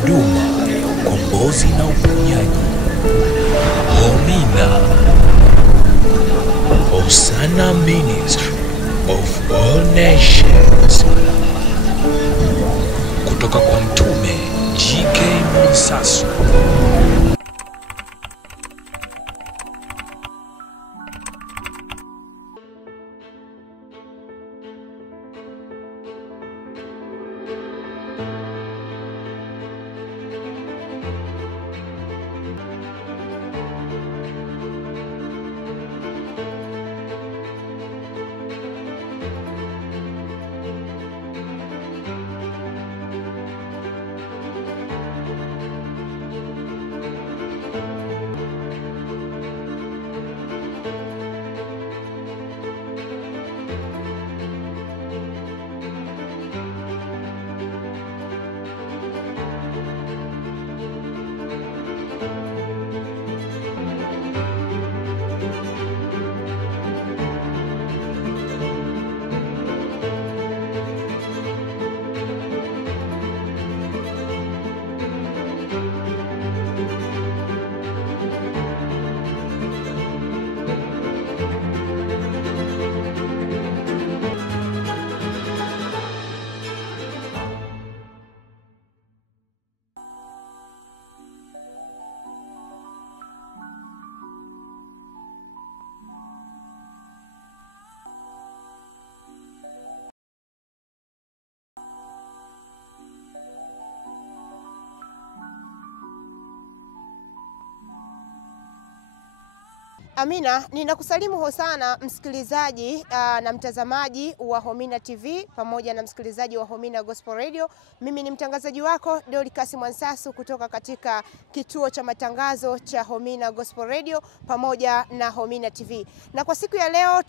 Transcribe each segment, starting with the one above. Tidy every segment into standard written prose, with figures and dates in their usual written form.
huduma ya ukombozi na uponyaji. Homina, Hosanna Ministry of All Nations, kutoka kwa Mtume G.K. Mwansasu. Amina, ninakusalimu hosana msikilizaji na mtazamaji wa Homina TV pamoja na msikilizaji wa Homina Gospel Radio. Mimi ni mtangazaji wako Dorcas Mwansasu kutoka katika kituo cha matangazo cha Homina Gospel Radio pamoja na Homina TV. Na kwa siku ya leo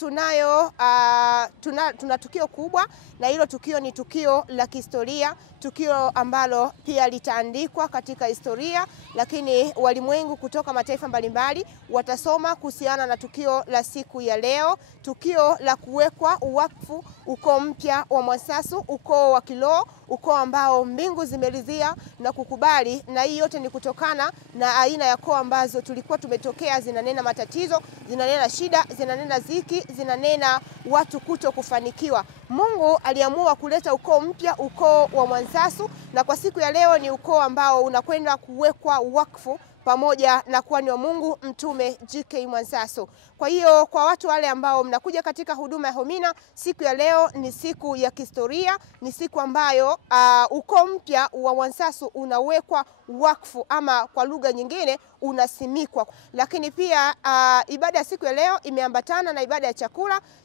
tuna tukio kubwa, na hilo tukio ni tukio la kihistoria, tukio ambalo pia litaandikwa katika historia, lakini walimwengu kutoka mataifa mbalimbali watasoma kuhusiana na tukio la siku ya leo, tukio la kuwekwa wakfu ukoo mpya wa Mwansasu, ukoo wa kiroho, ukoo ambao mbingu zimeridhia na kukubali. Na hii yote ni kutokana na aina ya koo ambazo tulikuwa tumetokea, zinanena matatizo, zinanena shida, zinanena ziki, zinanena watu kuto kufanikiwa. Mungu aliamua kuleta ukoo mpya, ukoo wa Mwansasu, na kwa siku ya leo ni ukoo ambao unakwenda kuwekwa wakfu pamoja na kuhani wa Mungu Mtume G.K. Mwansasu. Kwa hiyo kwa watu wale ambao mnakuja katika huduma ya Homina, siku ya leo ni siku ya kihistoria, ni siku ambayo ukoo mpya wa Mwansasu unawekwa wakfu, ama kwa lugha nyingine unasimikwa. Lakini pia ibada ya siku ya leo imeambatana na ibada ya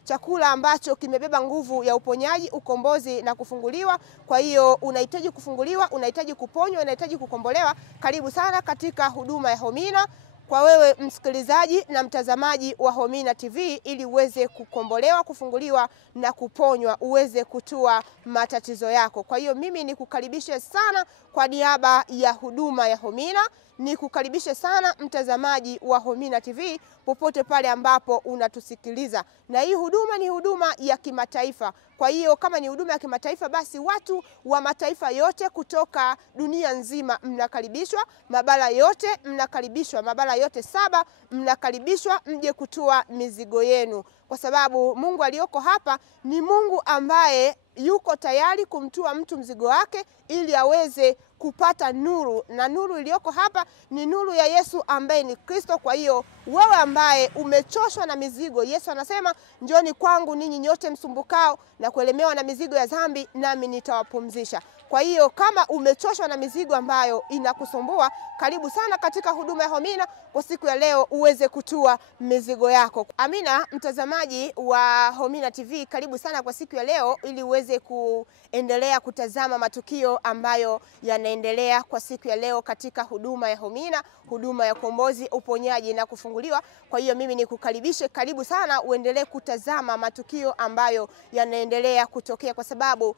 chakula ambacho kimebeba nguvu ya uponyaji, ukombozi na kufunguliwa. Kwa hiyo unahitaji kufunguliwa, unahitaji kuponywa, unahitaji kukombolewa. Karibu sana katika huduma ya Homina, kwa wewe msikilizaji na mtazamaji wa Homina TV, ili uweze kukombolewa, kufunguliwa na kuponywa, uweze kutua matatizo yako. Kwa hiyo mimi nikukaribishe sana kwa niaba ya huduma ya Homina, nikukaribishe sana mtazamaji wa Homina TV popote pale ambapo unatusikiliza. Na hii huduma ni huduma ya kimataifa. Kwa hiyo kama ni huduma ya kimataifa, basi watu wa mataifa yote kutoka dunia nzima mnakaribishwa, mabara yote mnakaribishwa, mabara yote 7 mnakaribishwa mje kutua mizigo yenu, kwa sababu Mungu aliyoko hapa ni Mungu ambaye yuko tayari kumtua mtu mzigo wake ili aweze kupata nuru, na nuru iliyoko hapa ni nuru ya Yesu ambaye ni Kristo. Kwa hiyo wewe ambaye umechoshwa na mizigo, Yesu anasema njoni kwangu ninyi nyote msumbukao na kuelemewa na mizigo ya dhambi, nami nitawapumzisha. Kwa hiyo kama umechoshwa na mizigo ambayo inakusumbua, karibu sana katika huduma ya Homina kwa siku ya leo uweze kutua mizigo yako. Amina, mtazamaji wa Homina TV, karibu sana kwa siku ya leo ili uweze kuendelea kutazama matukio ambayo yanaendelea kwa siku ya leo katika huduma ya Homina, huduma ya ukombozi, uponyaji na kufunguliwa. Kwa hiyo mimi nikukaribishe, karibu sana uendelee kutazama matukio ambayo yanaendelea kutokea, kwa sababu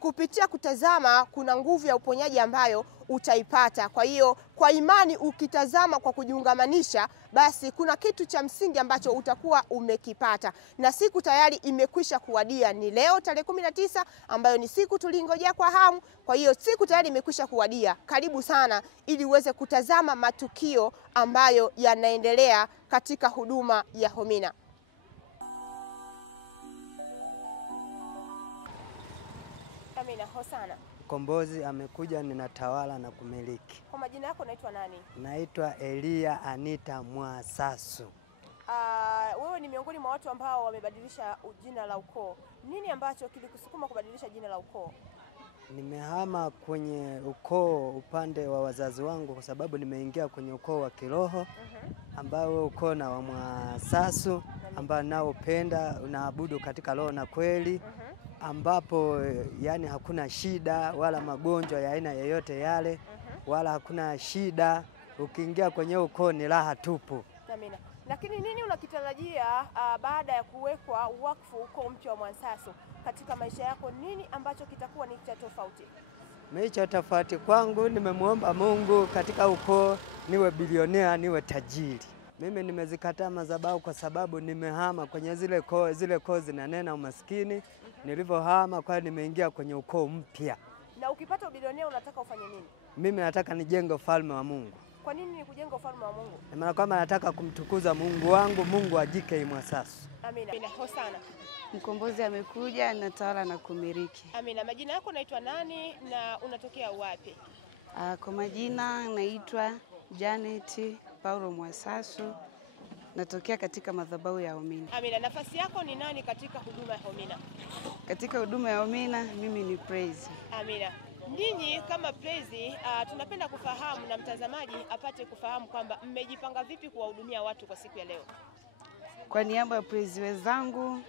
kupitia kutazama kuna nguvu ya uponyaji ambayo utaipata. Kwa hiyo kwa imani ukitazama kwa kujiungamanisha, basi kuna kitu cha msingi ambacho utakuwa umekipata, na siku tayari imekwisha kuwadia. Ni leo tarehe 19 ambayo ni siku tulingojea kwa hamu. Kwa hiyo siku tayari imekwisha kuwadia. Karibu sana ili uweze kutazama matukio ambayo yanaendelea katika huduma ya Homina. Amina, hosana. Mkombozi amekuja, ninatawala na kumiliki. Kwa majina yako naitwa nani? Naitwa Elia Anita Mwasasu. Wewe ni miongoni mwa watu ambao wamebadilisha jina la ukoo. Nini ambacho kilikusukuma kubadilisha jina la ukoo? Nimehama kwenye ukoo upande wa wazazi wangu kwa sababu nimeingia kwenye ukoo wa kiroho ambao ukoo na wa Mwasasu ambao naopenda unaabudu katika roho na kweli, ambapo yani hakuna shida wala magonjwa ya aina yoyote yale, wala hakuna shida. Ukiingia kwenye ukoo ni raha tupu. Amina. Lakini nini unakitarajia baada ya kuwekwa wakfu ukoo mpya wa Mwasasu katika maisha yako? Nini ambacho kitakuwa ni cha tofauti? Mecha tofauti kwangu, nimemuomba Mungu katika ukoo niwe bilionea, niwe tajiri. Mimi nimezikataa madhabahu kwa sababu nimehama kwenye zile koo zinanena umaskini. Nilivyohama kwa nimeingia kwenye ukoo mpya. Na ukipata ubilionea unataka ufanye nini? Mimi nataka nijenge ufalme wa Mungu. Kwa nini ni kujenga ufalme wa Mungu? Maana kwamba nataka kumtukuza Mungu wangu, Mungu wa JK Mwasasu. Amina. Amina, hosana. Mkombozi amekuja, natawala na kumiliki. Amina. Majina yako naitwa nani na unatokea wapi? Kwa majina naitwa Janet Paulo Mwasasu, natokea katika madhabahu ya Homina. Amina. Nafasi yako ni nani katika huduma ya Homina? Katika huduma ya Homina mimi ni praise. Amina. Ninyi kama praise, tunapenda kufahamu na mtazamaji apate kufahamu kwamba mmejipanga vipi kuwahudumia watu kwa siku ya leo? Kwa niaba ya praise wenzangu,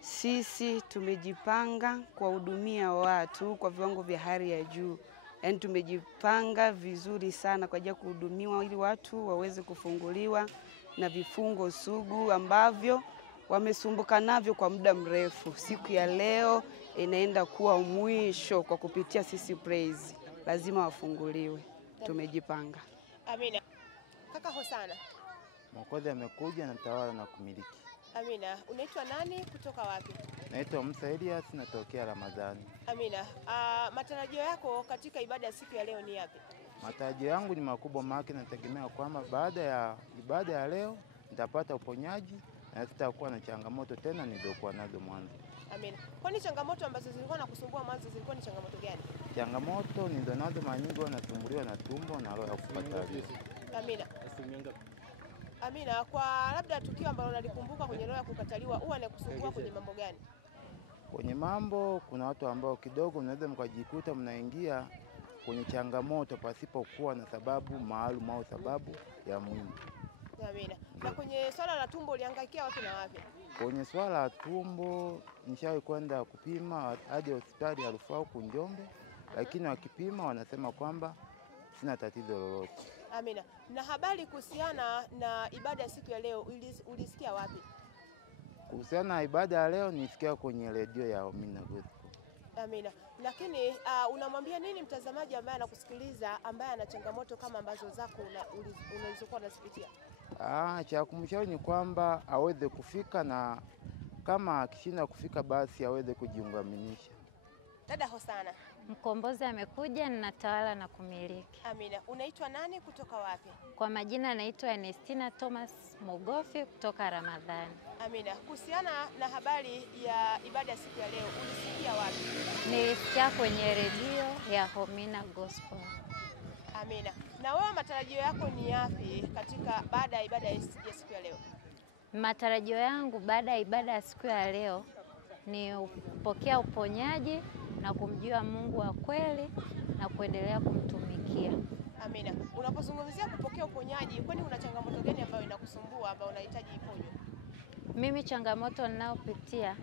sisi tumejipanga kuwahudumia watu kwa viwango vya hali ya juu. Yaani tumejipanga vizuri sana kwa ajili ya kuhudumiwa ili watu waweze kufunguliwa na vifungo sugu ambavyo wamesumbuka navyo kwa muda mrefu. Siku ya leo inaenda kuwa mwisho kwa kupitia sisi praise. Lazima wafunguliwe. Tumejipanga. Amina. Kaka hosana. Mwokozi amekuja, natawala na kumiliki. Amina. Unaitwa nani kutoka wapi? Naitwa Musa Elias, natokea Ramadhani. Amina. Matarajio yako katika ibada ya siku ya leo ni yapi? Matarajio yangu ni makubwa, maana nategemea kwamba baada ya ibada ya leo nitapata uponyaji na sitakuwa na changamoto tena nilizokuwa nazo mwanzo. Amina. Kwani changamoto ambazo zilikuwa nakusumbua mwanzo zilikuwa ni changamoto gani? Changamoto nilizonazo mara nyingi nasumbuliwa na tumbo na roho ya kupata. Amina. Amina, kwa labda tukio ambalo nalikumbuka kwenye roho ya kukataliwa huwa nakusumbua kwenye mambo gani? Kwenye mambo kuna watu ambao kidogo mnaweza mkajikuta mnaingia kwenye changamoto pasipokuwa na sababu maalum au sababu ya muhimu. Amina. Na kwenye swala la tumbo uliangaikia wapi na wapi? Kwenye swala la tumbo nishawahi kwenda kupima hadi hospitali ya rufaa huko Njombe, lakini wakipima wanasema kwamba sina tatizo lolote. Amina. Na habari kuhusiana na ibada ya siku ya leo ulisikia wapi? Kuhusiana na ibada ya leo nisikia kwenye redio ya Homina Gospel. Amina. Lakini unamwambia nini mtazamaji ambaye anakusikiliza ambaye ana changamoto kama ambazo zako unazokuwa unazipitia? Cha kumshauri ni kwamba aweze kufika, na kama akishinda kufika basi aweze kujiungamanisha. Dada hosana. Mkombozi amekuja, ninatawala na kumiliki. Amina. Unaitwa nani kutoka wapi? Kwa majina naitwa Ernestina Thomas Mogofi kutoka Ramadhani. Amina. Kuhusiana na habari ya ibada ya siku ya leo ulisikia wapi? Nilisikia kwenye redio ya Homina Gospel. Amina. Na wewe matarajio yako ni yapi katika baada ya ibada ya siku ya leo? Matarajio yangu baada ya ibada ya siku ya leo ni kupokea uponyaji na kumjua Mungu wa kweli na kuendelea kumtumikia. Amina. Unapozungumzia kupokea uponyaji, kwani una changamoto gani ambayo inakusumbua ambayo unahitaji iponywe? Mimi changamoto ninayopitia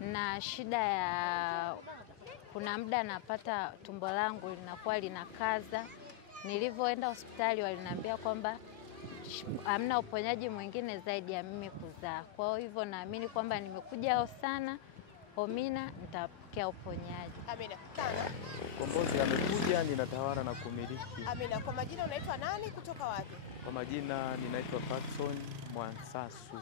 na shida ya kuna muda napata tumbo langu linakuwa linakaza. Nilivyoenda hospitali waliniambia kwamba hamna uponyaji mwingine zaidi ya mimi kuzaa. Kwa hivyo naamini kwamba nimekuja sana Homina nitapokea uponyaji. Amina. Sana. Ukombozi amekuja, ninatawala na kumiliki. Amina. Kwa majina unaitwa nani, kutoka wapi? Kwa majina ninaitwa Patson Mwansasu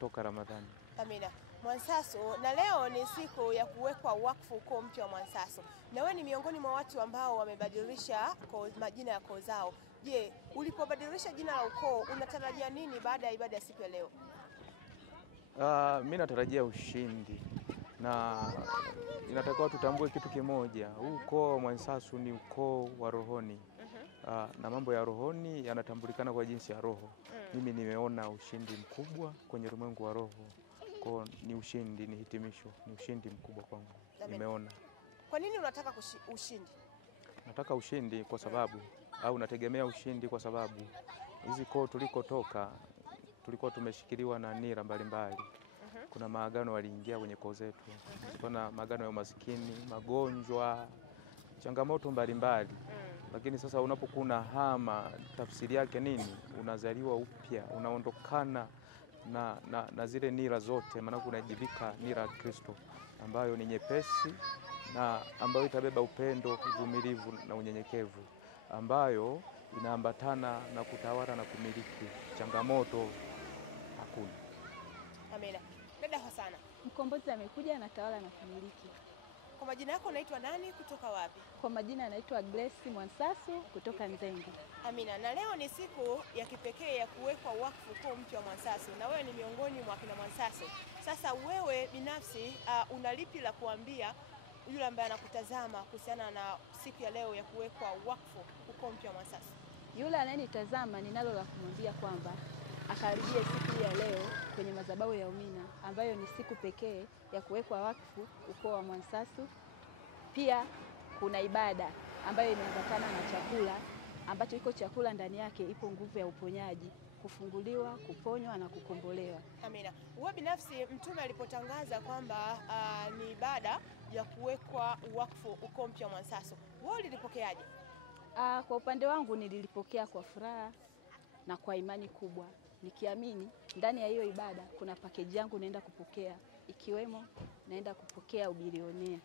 toka Ramadhani. Amina. Mwansasu, na leo ni siku ya kuwekwa wakfu ukoo mpya wa Mwansasu. Na wewe ni miongoni mwa watu ambao wamebadilisha majina ya koo zao. Je, ulipobadilisha jina la ukoo unatarajia nini baada ya ibada ya siku ya leo? Mimi natarajia ushindi, na inatakiwa tutambue kitu kimoja. Huu ukoo wa Mwansasu ni ukoo wa rohoni. Na mambo ya rohoni yanatambulikana kwa jinsi ya roho. Mimi nimeona ushindi mkubwa kwenye ulimwengu wa roho. Kwa ni ushindi, ni hitimisho, ni ushindi mkubwa kwangu. Nimeona. Kwa nini unataka ushindi? Nataka ushindi kwa sababu, au nategemea ushindi kwa sababu hizi koo tulikotoka tulikuwa tumeshikiliwa na nira mbalimbali. Kuna maagano waliingia kwenye koo zetu. Kuna maagano ya umaskini, magonjwa, changamoto mbalimbali. Lakini sasa unapokuwa hama, tafsiri yake nini? Unazaliwa upya, unaondokana na zile nira zote, maana kunajibika nira ya Kristo ambayo ni nyepesi na ambayo itabeba upendo, uvumilivu na unyenyekevu, ambayo inaambatana na kutawala na kumiliki. Changamoto hakuna. Amina. Dada Hosana. Mkombozi amekuja, anatawala na kumiliki. Kwa majina yako unaitwa nani, kutoka wapi? Kwa majina anaitwa Grace Mwansasu kutoka Nzengi. Amina. Na leo ni siku ya kipekee ya kuwekwa wakfu ukoo mpya wa Mwansasu, na wewe ni miongoni mwa kina Mwansasu. Sasa wewe binafsi una lipi la kuambia yule ambaye anakutazama kuhusiana na siku ya leo ya kuwekwa wakfu ukoo mpya wa Mwansasu? Yule anayenitazama ninalo la kumwambia kwamba akaribie siku ya leo kwenye madhabahu ya Homina, ambayo ni siku pekee ya kuwekwa wakfu ukoo wa Mwansasu. Pia kuna ibada ambayo inaambatana na chakula, ambacho iko chakula ndani yake ipo nguvu ya uponyaji, kufunguliwa, kuponywa na kukombolewa. Amina. Wewe binafsi Mtume alipotangaza kwamba ni ibada ya kuwekwa wakfu ukoo mpya wa Mwansasu, wewe ulilipokeaje? Kwa upande wangu nililipokea kwa furaha na kwa imani kubwa, nikiamini ndani ya hiyo ibada kuna pakeji yangu naenda kupokea, ikiwemo naenda kupokea ubilionea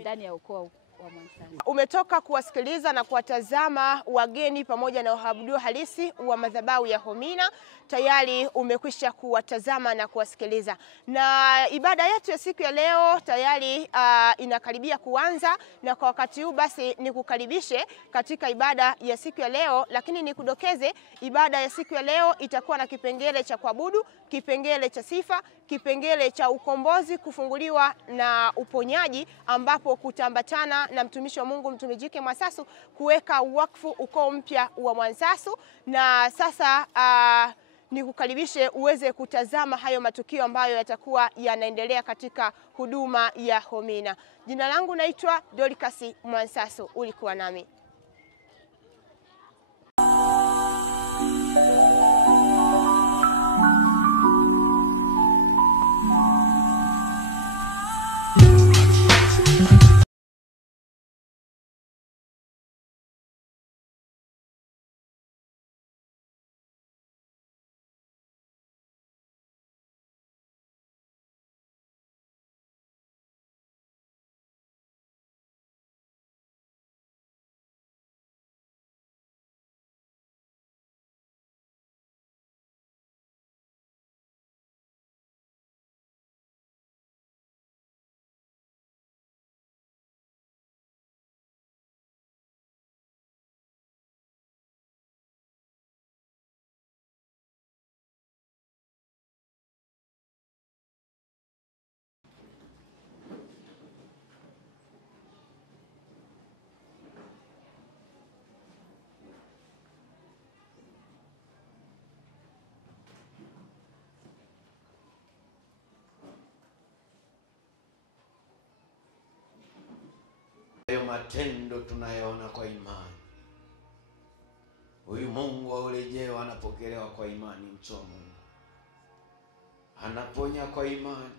ndani ya ukoo wa Mwansasu. Umetoka kuwasikiliza na kuwatazama wageni pamoja na waabudu halisi wa madhabahu ya Homina. Tayari umekwisha kuwatazama na kuwasikiliza, na ibada yetu ya siku ya leo tayari inakaribia kuanza, na kwa wakati huu basi nikukaribishe katika ibada ya siku ya leo, lakini nikudokeze ibada ya siku ya leo itakuwa na kipengele cha kuabudu, kipengele cha sifa, kipengele cha ukombozi, kufunguliwa na uponyaji, ambapo kutambatana na mtumishi wa Mungu Mtume J.K. Mwansasu kuweka wakfu ukoo mpya wa Mwansasu. Na sasa nikukaribishe uweze kutazama hayo matukio ambayo yatakuwa yanaendelea katika huduma ya Homina. Jina langu naitwa Dorcas Mwansasu, ulikuwa nami. Hayo matendo tunayaona kwa imani. Huyu Mungu wa urejeo anapokelewa kwa imani. Mtu wa Mungu anaponya kwa imani,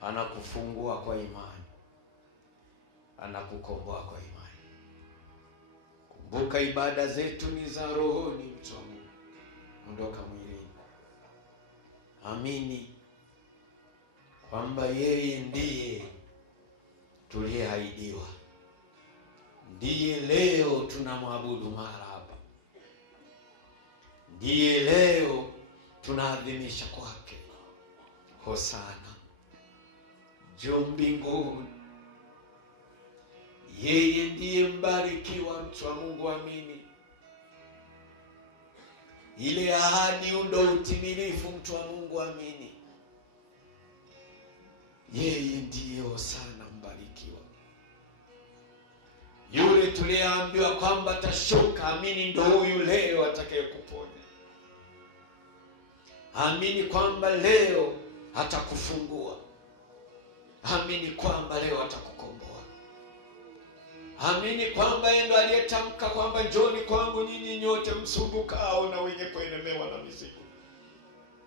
anakufungua kwa imani, anakukomboa kwa imani. Kumbuka ibada zetu ni za rohoni. Mtu wa Mungu, ondoka mwilini. Amini kwamba yeye ndiye tuliyeahidiwa, ndiye leo tunamwabudu mara hapa, ndiye leo tunaadhimisha kwake. Hosana juu mbinguni. Yeye ndiye mbarikiwa, mtu wa Mungu, amini. Ile ahadi ndo utimilifu, mtu wa Mungu, amini. Yeye ndiye hosana, mbarikiwa. Yule tuliambiwa kwamba tashuka, amini, ndo huyu leo atakayekuponya. Amini kwamba leo atakufungua. Amini kwamba leo atakukomboa. Amini kwamba yeye ndo aliyetamka kwamba njoni kwangu nyinyi nyote msumbukao na wenye kuelemewa na mizigo,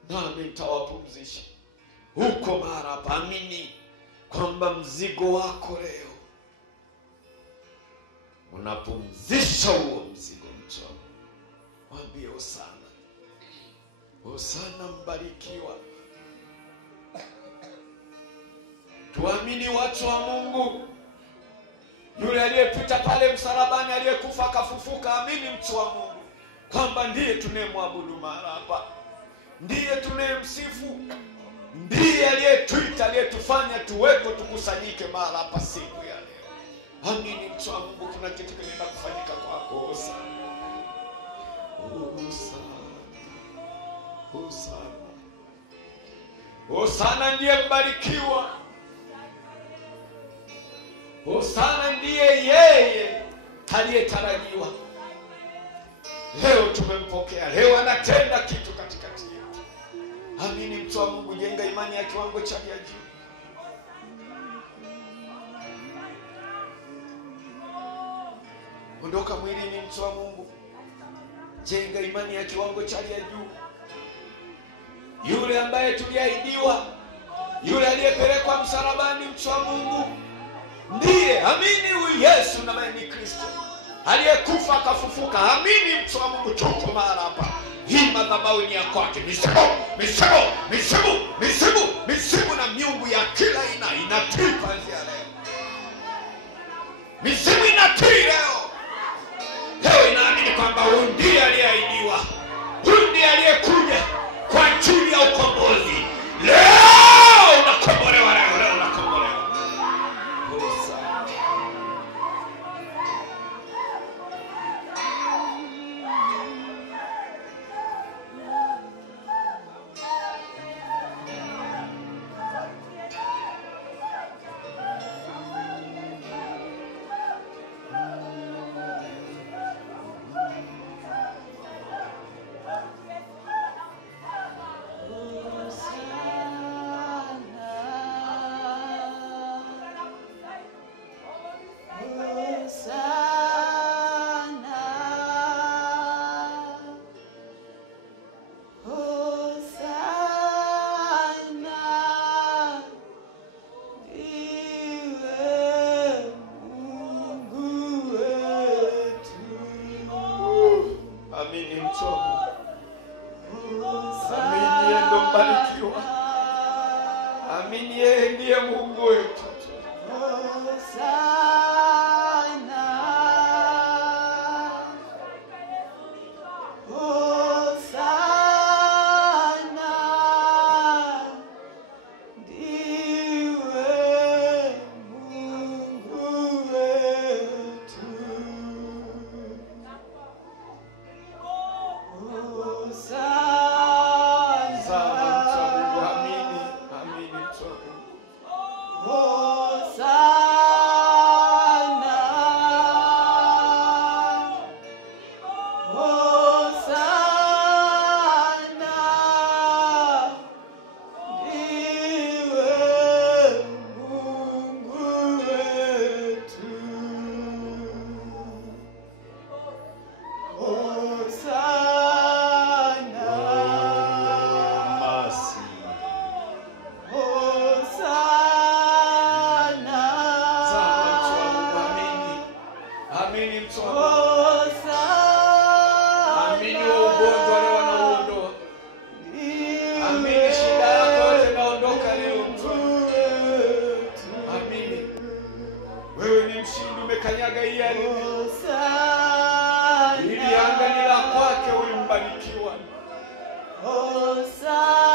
nami nitawapumzisha. Huko mara hapa, amini kwamba mzigo wako leo unapumzisha huo mzigo. Mcho mwambie hosana, hosana, mbarikiwa. Tuamini watu wa Mungu, yule aliyepita pale msalabani, aliyekufa akafufuka. Amini mtu wa Mungu kwamba ndiye tunayemwabudu mara hapa, ndiye tunayemsifu, ndiye aliyetuita, aliyetufanya tuwepo tukusanyike mara hapa siku ya leo. Amini mtu wa Mungu, kuna kitu kinaenda kufanyika kwako. Hosana, hosana, hosana, ndiye mbarikiwa. Hosana ndiye yeye aliyetarajiwa. Leo tumempokea, leo anatenda kitu katikati yetu. Amini mtu wa Mungu, jenga imani ya kiwango cha juu. Ondoka mwilini, mtu wa Mungu, jenga imani ya kiwango cha juu. Yule ambaye tuliahidiwa, yule aliyepelekwa msalabani, mtu wa Mungu, ndiye. Amini huyu Yesu na ni Kristo aliyekufa akafufuka. Amini mtu wa Mungu, tuko mara hapa. Hii madhabahu ni ya kwake. Misimu na miungu ya kila aina inatii kuanzia leo. Misimu inatii leo. Leo inaamini kwamba huyu ndiye aliyeahidiwa, huyu ndiye aliyekuja kwa ajili ya ukombozi. Leo unakombolewa, leo unakombolewa. Amini yeye ndiye Mungu wetu. Hosana. Elia ili anga ni la kwake, ulimbarikiwa. Hosanna.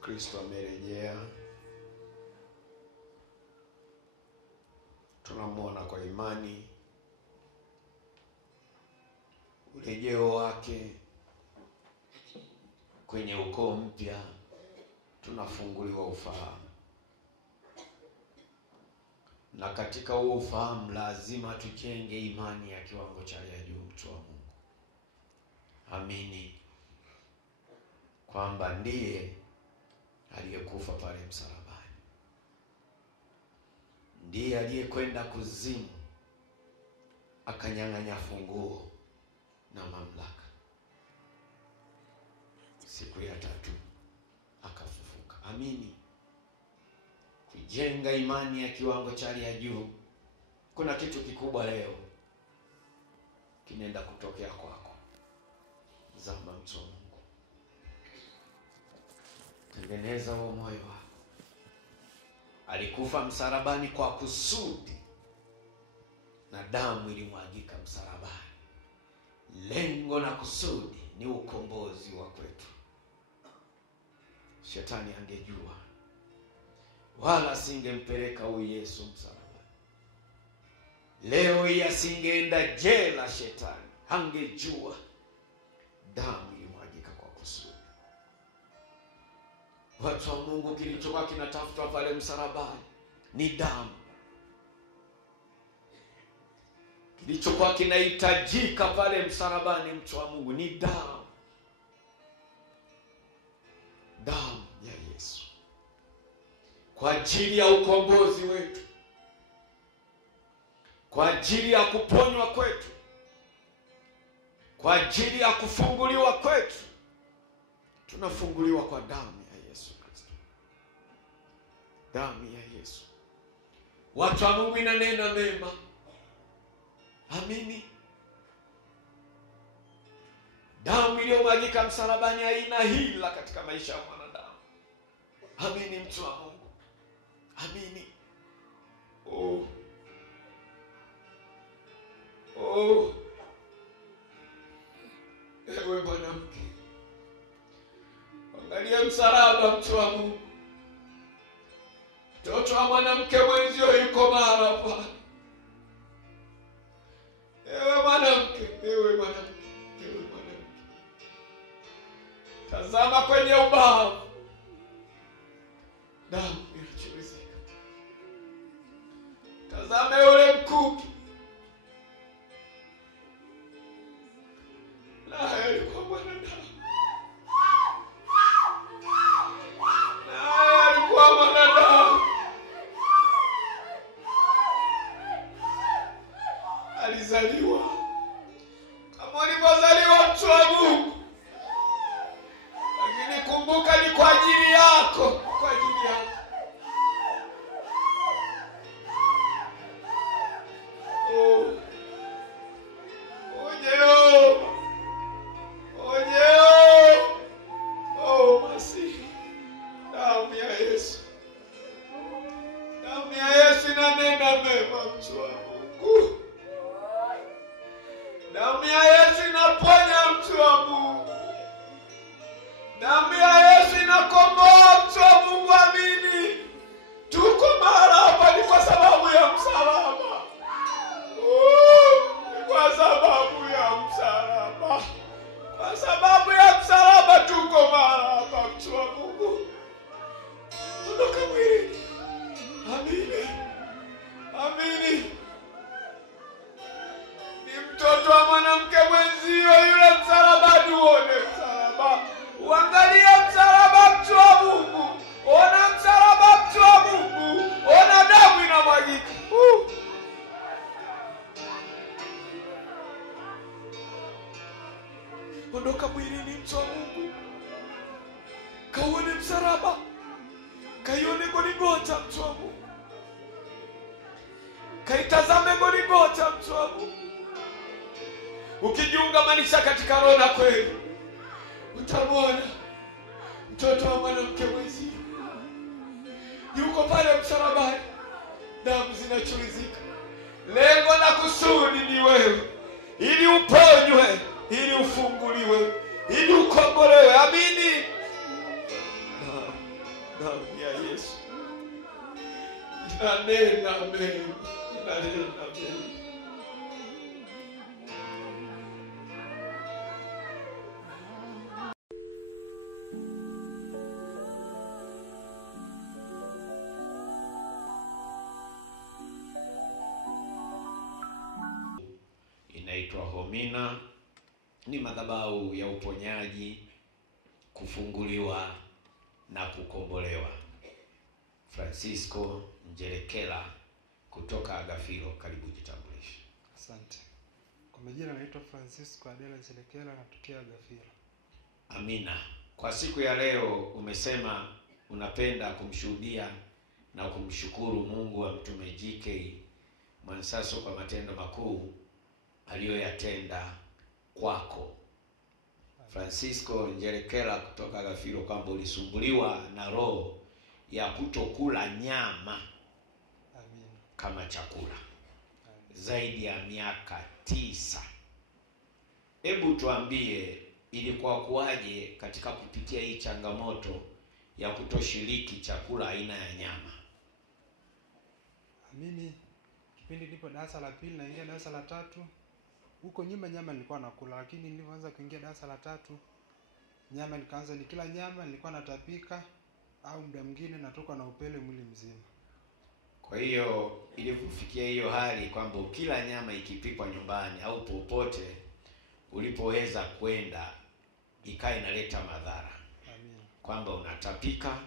Kristo amerejea. Tunamwona kwa imani urejeo wake kwenye ukoo mpya. Tunafunguliwa ufahamu, na katika huo ufahamu lazima tujenge imani ya kiwango cha juu. Mtu wa Mungu, amini kwamba ndiye aliyekufa pale msalabani, ndiye aliyekwenda kuzimu akanyang'anya funguo na mamlaka. Siku ya tatu akafufuka. Amini, kujenga imani ya kiwango cha juu. Kuna kitu kikubwa leo kinaenda kutokea kwako. Zama mtu wa Mungu, tengeneza huo moyo wako. Alikufa msalabani kwa kusudi, na damu ilimwagika msalabani. Lengo na kusudi ni ukombozi wa kwetu. Shetani angejua, wala singempeleka huyu Yesu msalabani. Leo hii asingeenda jela shetani, angejua damu ilimwagika kwa kusudi. Watu wa Mungu, kilichokuwa kinatafutwa pale msalabani ni damu. Kilichokuwa kinahitajika pale msalabani, mtu wa Mungu, ni damu. Damu ya Yesu kwa ajili ya ukombozi wetu, kwa ajili ya kuponywa kwetu, kwa ajili ya kufunguliwa kwetu. Tunafunguliwa kwa damu ya Yesu Kristo. Damu ya Yesu, watu wa Mungu, inanena mema. Amini, damu iliyomwagika msalabani haina hila katika maisha ya mwanadamu. Amini mtu wa Mungu, amini. Ewe mwanamke, angalia msalaba, mtu wa Mungu. Mtoto wa mwanamke mwenzio yuko mahali pale. Ewe mwanamke, ewe mwanamke, ewe mwanamke, tazama kwenye ubavu, damu inachirizika. Tazama yule mkuki, naye alikuwa mwanadamu, naye alikuwa mwanadamu. Alizaliwa kama ulivyozaliwa, mtu wa Mungu, lakini kumbuka ni kwa ajili yako, kwa ajili yako. Masihi, damu ya Yesu, damu ya Yesu inanena mema, mtu wa Mungu. Damu ya Yesu inaponya, mtu wa Mungu. sababu ya msalaba tuko mahali hapa, mtu wa Mungu. Ondoka mwilini. Amini. Amini. Ni mtoto wa mwanamke mwenzio yule msalaba, uone msalaba. Uangalie msalaba, mtu wa Mungu. Ona msalaba, mtu wa Mungu. Ona damu inamwagika. Ondoka mwilini, mtu wa Mungu. Kauone msalaba. Kaione Golgotha, mtu wa Mungu. Kaitazame Golgotha, mtu wa Mungu. Ukijiungamanisha katika roho na kweli, utamwona mtoto wa mwanamke mwenzio yuko pale msalabani, damu zinachulizika. Lengo na kusudi ni wewe, ili uponywe, ili ufunguliwe, ili ukombolewe. Amini. Damu ya Yesu inanena mema, inanena mema. Inaitwa Homina. Ni madhabahu ya uponyaji, kufunguliwa na kukombolewa. Francisco Njerekela kutoka Agafilo, karibu jitambulishe. Asante. Kwa majina naitwa Francisco Adela Njerekela, natokea Agafilo. Amina. Kwa siku ya leo umesema unapenda kumshuhudia na kumshukuru Mungu wa Mtume G.K. Mwansaso kwa matendo makuu aliyoyatenda kwako. Francisco Njerekela kutoka Agafilo, kwamba ulisumbuliwa na roho ya kutokula nyama kama chakula zaidi ya miaka 9. Hebu tuambie ilikuwa kuwaje katika kupitia hii changamoto ya kutoshiriki chakula aina ya nyama? Mimi kipindi nipo darasa la 2 naingia darasa la 3, huko nyuma nyama nilikuwa nakula, lakini nilipoanza kuingia darasa la 3 nyama nikaanza nikila nyama nilikuwa natapika, au muda mwingine natoka na upele mwili mzima. Kwa hiyo ili kufikia hiyo hali kwamba ukila nyama ikipikwa nyumbani au popote ulipoweza kwenda ikawa inaleta madhara. Amina. Kwamba unatapika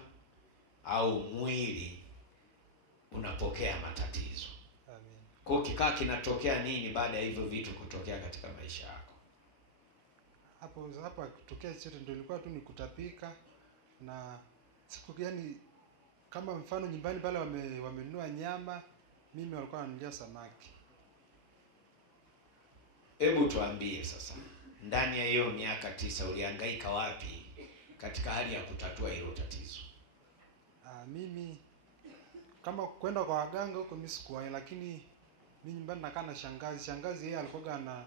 au mwili unapokea matatizo. Amina. Kwa kikaa kinatokea nini baada ya hivyo vitu kutokea katika maisha yako? Hapo kutokea chochote ndio ilikuwa tu ni kutapika, na siku yani kama mfano nyumbani pale wamenunua nyama, mimi walikuwa wananilia samaki. Hebu tuambie sasa, ndani ya hiyo miaka 9 ulihangaika wapi katika hali ya kutatua hilo tatizo? Mimi kama kwenda kwa waganga huko mimi sikuwahi, lakini mimi nyumbani nakaa na shangazi. Shangazi yeye alikuwa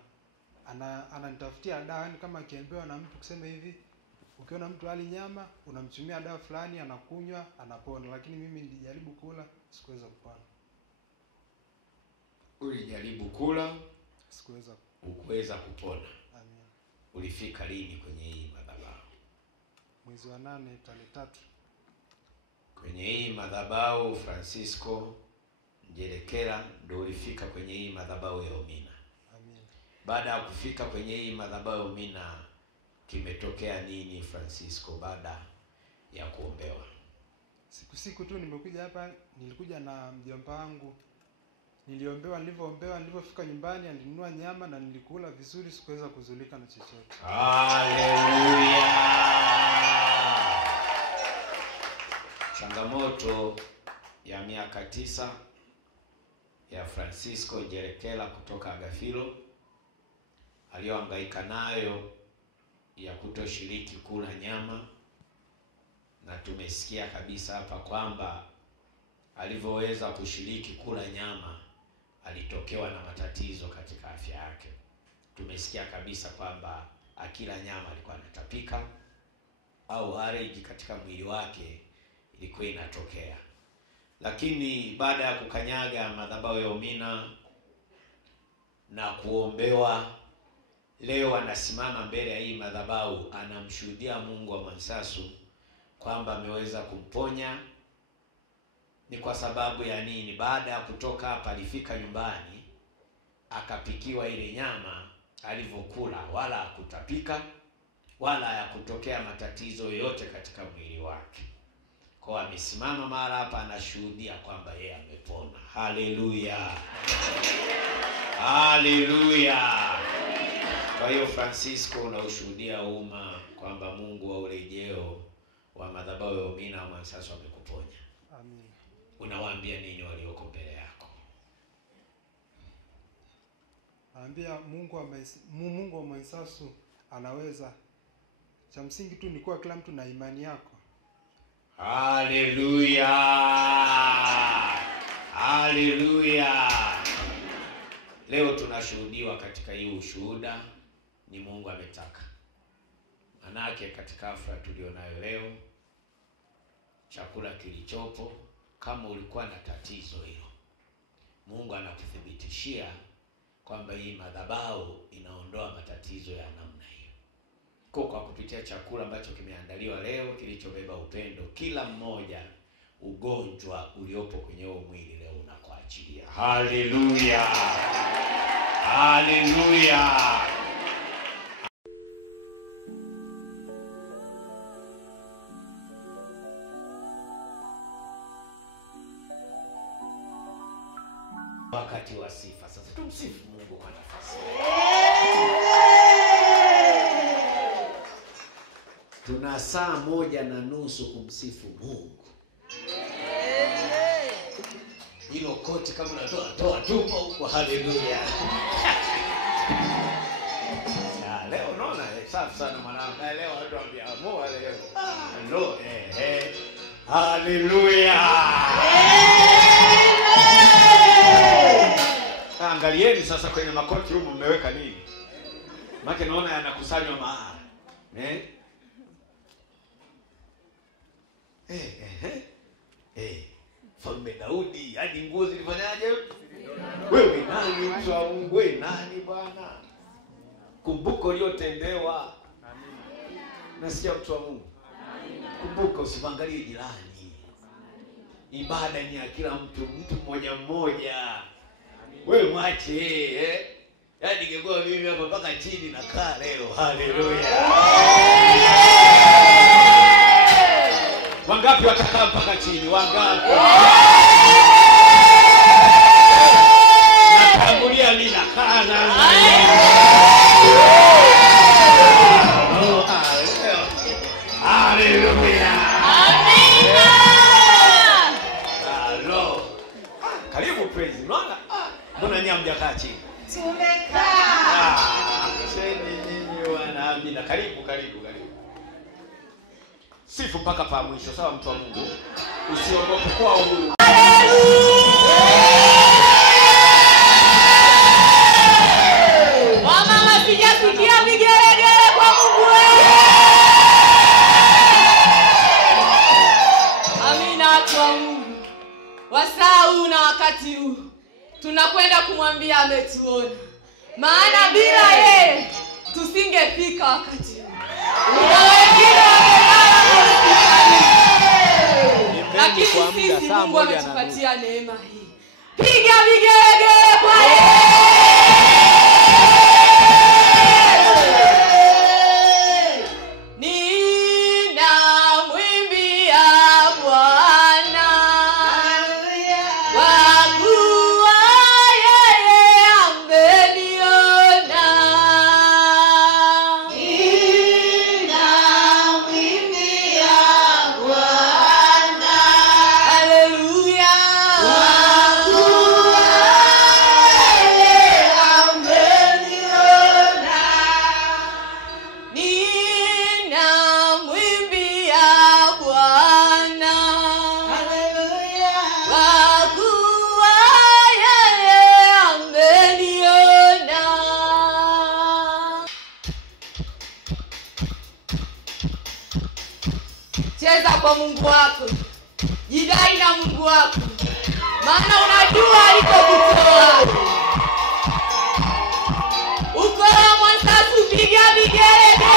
ananitafutia dawa, yani kama akiambiwa na mtu kusema hivi, ukiona mtu hali nyama unamtumia dawa fulani, anakunywa anapona. Lakini mimi nilijaribu kula, sikuweza kupona. Ulijaribu kula, ukuweza kupona. Amen. Ulifika lini kwenye hii madhabahu? Mwezi wa 8 tarehe 3. Kwenye hii madhabahu Francisco Njerekela ndio ulifika kwenye hii madhabahu ya Homina. Amen. Baada ya kufika kwenye hii madhabahu ya Homina, kimetokea nini Francisco baada ya kuombewa? Siku tu nimekuja hapa, nilikuja na mjomba wangu. Niliombewa, nilipofika nyumbani alinunua nyama na nilikula vizuri, sikuweza kuzulika na chochote. Haleluya! Changamoto ya miaka 9 ya Francisco Njerekela kutoka Agafilo aliyohangaika nayo ya kutoshiriki kula nyama, na tumesikia kabisa hapa kwamba alivyoweza kushiriki kula nyama alitokewa na matatizo katika afya yake. Tumesikia kabisa kwamba akila nyama alikuwa anatapika au allergy katika mwili wake ilikuwa inatokea. Lakini baada ya kukanyaga madhabahu ya Homina na kuombewa leo anasimama mbele ya hii madhabahu, anamshuhudia Mungu wa Mwansasu kwamba ameweza kumponya. Ni kwa sababu ya nini? Baada ya kutoka hapa alifika nyumbani akapikiwa ile nyama, alivyokula wala hakutapika wala hakutokea matatizo yoyote katika mwili wake. Kwa amesimama mara hapa anashuhudia kwamba yeye amepona. Haleluya. Haleluya. Kwa hiyo Francisco, unaushuhudia umma kwamba Mungu wa urejeo wa madhabahu ya Umina wa Mwansasu amekuponya. Amen. Unawaambia nini walioko mbele yako? Naambia Mungu wa Mwansasu anaweza. Cha msingi tu ni kuwa kila mtu na imani yako. Haleluya. Haleluya. Leo tunashuhudiwa katika hii ushuhuda, ni Mungu ametaka. Manake katika hafla tulionayo leo, chakula kilichopo, kama ulikuwa na tatizo hilo, Mungu anakuthibitishia kwamba hii madhabahu inaondoa matatizo ya namna hiyo. Kwa kupitia chakula ambacho kimeandaliwa leo kilichobeba upendo, kila mmoja ugonjwa uliopo kwenye huo mwili leo unakuachilia. Haleluya. Haleluya. Wakati wa sifa sasa, tumsifu Mungu kwa nafasi. Tuna saa 1:30 kumsifu Mungu. Hilo koti kama unatoa tupo huko. Haleluya. Leo unaona safi sana mwanangu. Leo watu waambia moa leo. Ndio haleluya. Angalieni sasa kwenye makoti huko mmeweka nini? Maana naona yanakusanywa mahali. Mfalme Daudi hadi nguo zilifanyaje? Wewe nani mtu wa Mungu? Wewe nani Bwana? Kumbuka uliotendewa. Nasikia mtu wa Mungu. Kumbuka, usiangalie jirani. Ibada ni ya kila mtu mmoja mmoja. Wewe mwache yaani ningekuwa mimi hapa mpaka chini nakaa leo. Haleluya. Wangapi watakaa mpaka chini? Wangapi? Natangulia mimi nakaa na haleluya. Amina. Halo. Karibu praise. Unaona? Mbona nyinyi hamjakaa chini? Tumekaa. Sheni nyinyi wana Amina. Karibu. Sifu mpaka pa mwisho, sawa mtu wa Mungu. Usiogope kwa uhuru. Mama sijafikia vigelegele kwa Mungu wewe. Amina kwa Mungu. Wasaa huu na wakati huu tunakwenda kumwambia ametuona. Maana bila yeye tusingefika wakati huu. Lakini sisi Mungu ametupatia neema hii. Piga vigelegele kwa yeye. Kwa Mungu wako. Jidai na Mungu wako. Maana unajua alikokutoa. Uko Mwansasu, piga vigelegele.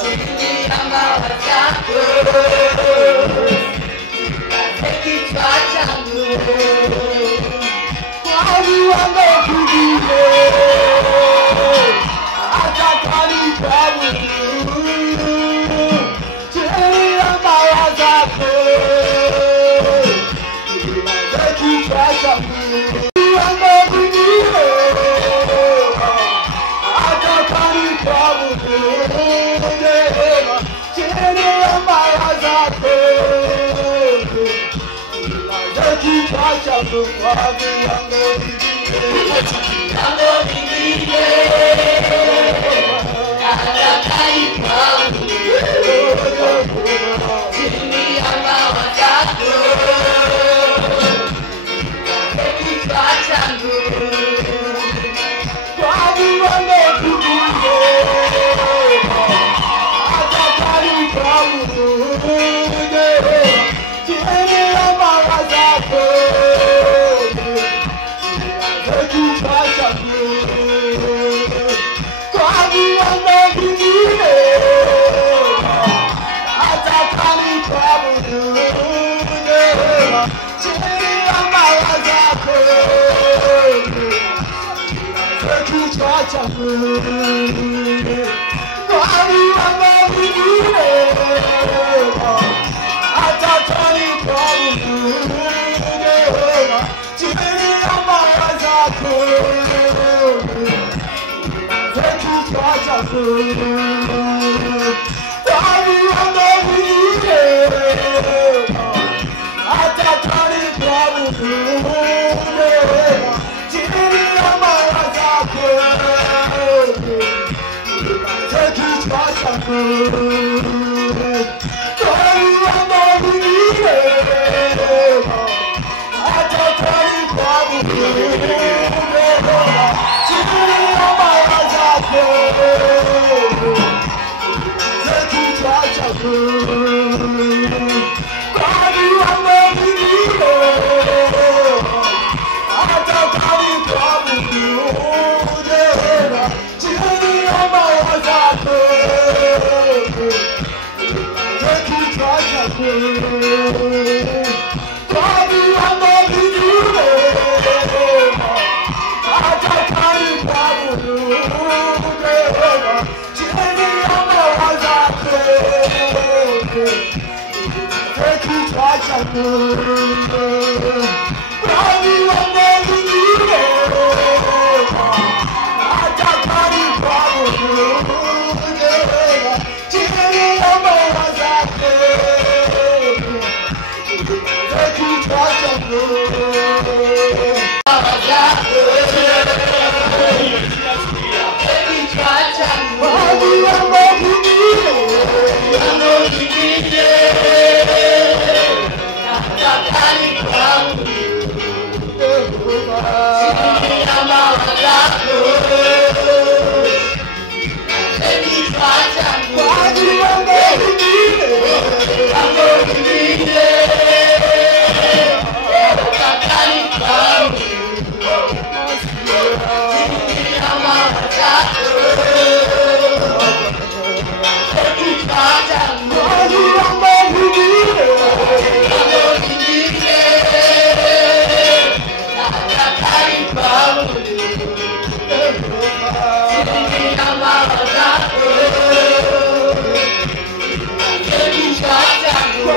chini ya mawa zako, kichwa changu kwa viwango vingine, hata karibu chini ya mawa zako, kichwa changu viwango vingine, hata karibu chini ya mawa zako, kichwa changu kwa viwango vingine, hata karibu chini ya mawa zako, kichwa changu kwa viwango vingine, hata karibu chini ya mawa zako, kichwa changu kwa viwango vingine, hata karibu chini ya mawa zako, kichwa changu kwa viwango vingine, hata karibu chini ya mawa zako, kichwa changu kwa viwango vingine, hata karibu chini ya mawa zako, kichwa changu kwa viwango vingine, hata karibu chini ya mawa zako, kichwa changu kwa viwango vingine, hata karibu chini ya mawa zako, kichwa changu kwa viwango vingine, hata karibu chini ya mawa zako, kichwa changu kwa viwango vingine, hata karibu chini ya mawa zako, kichwa changu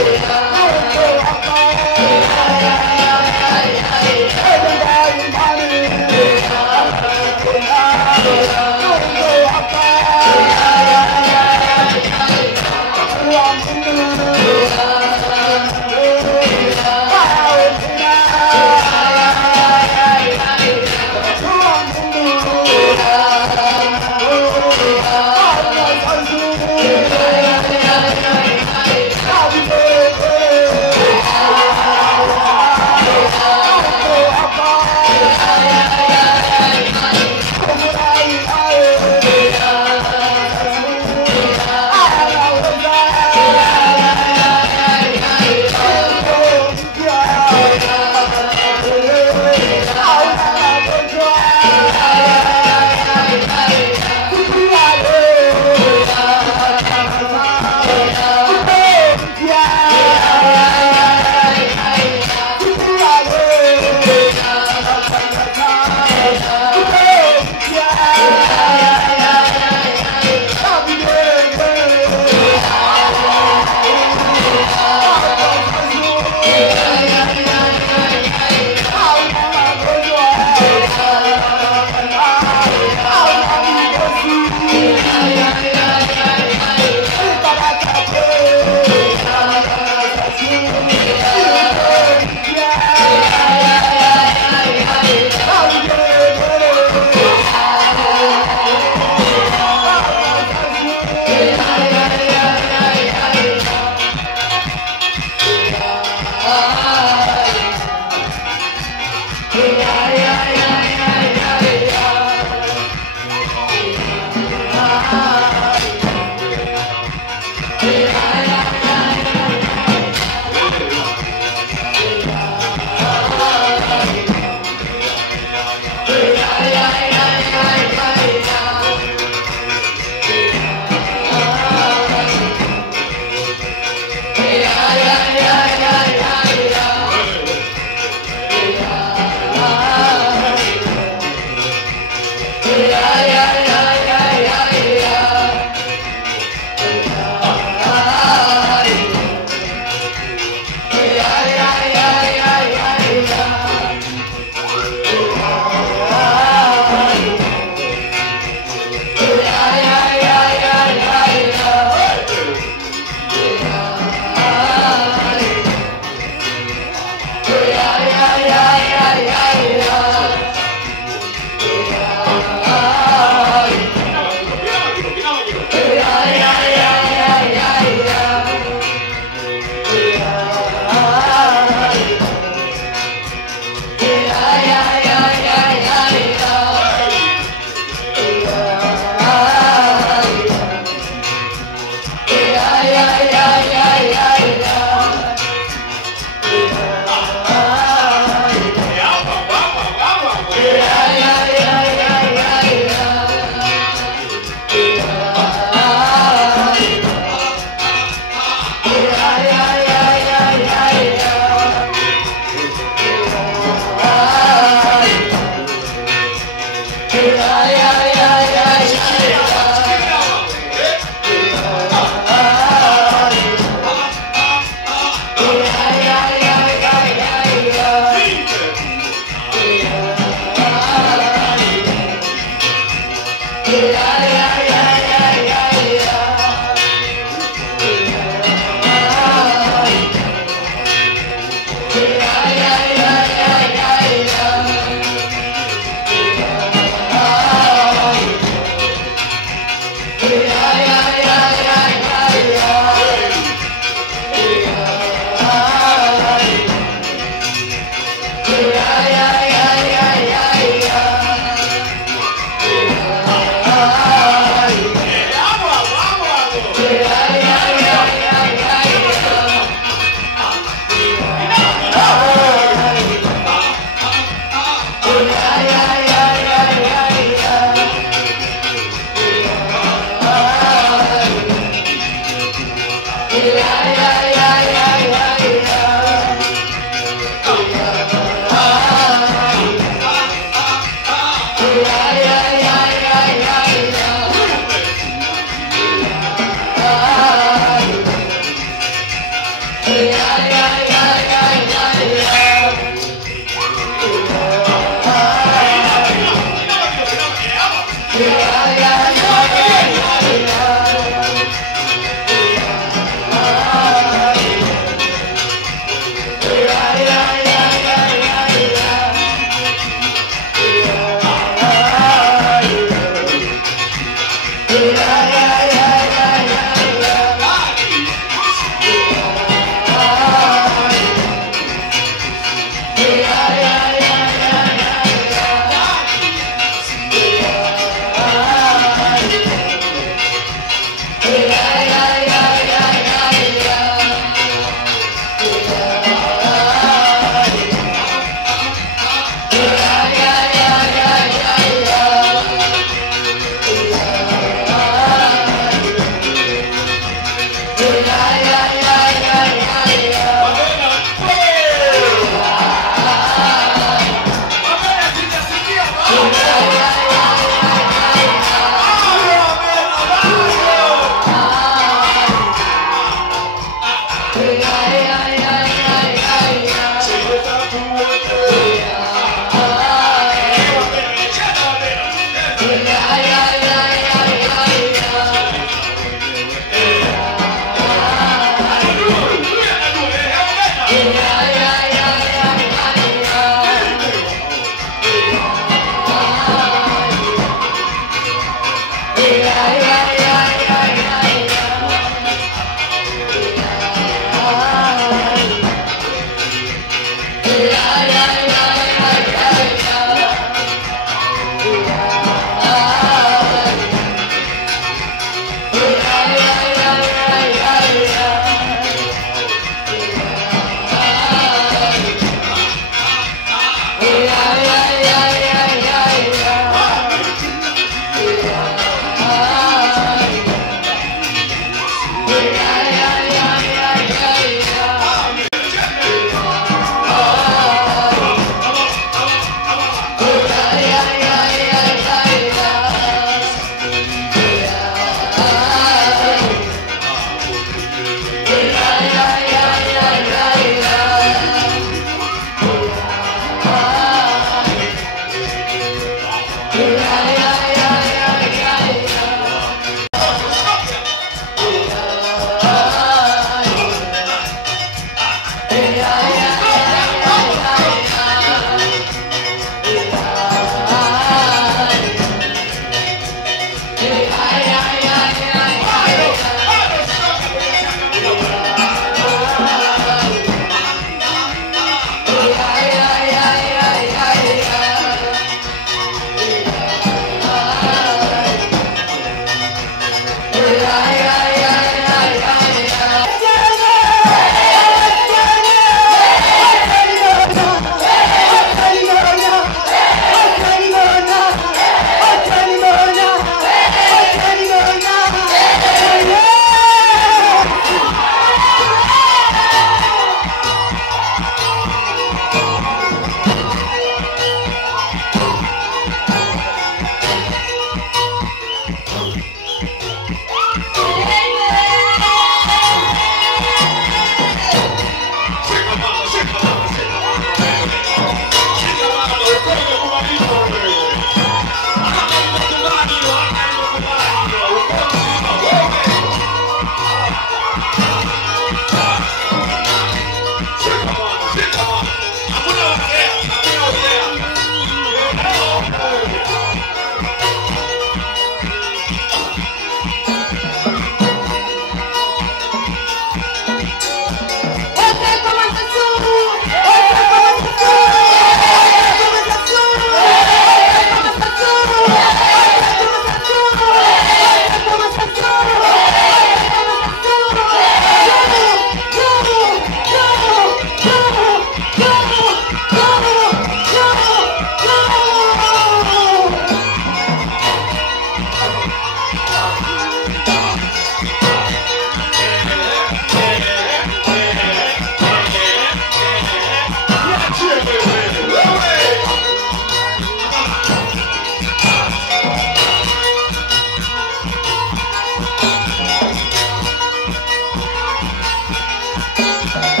Thank you.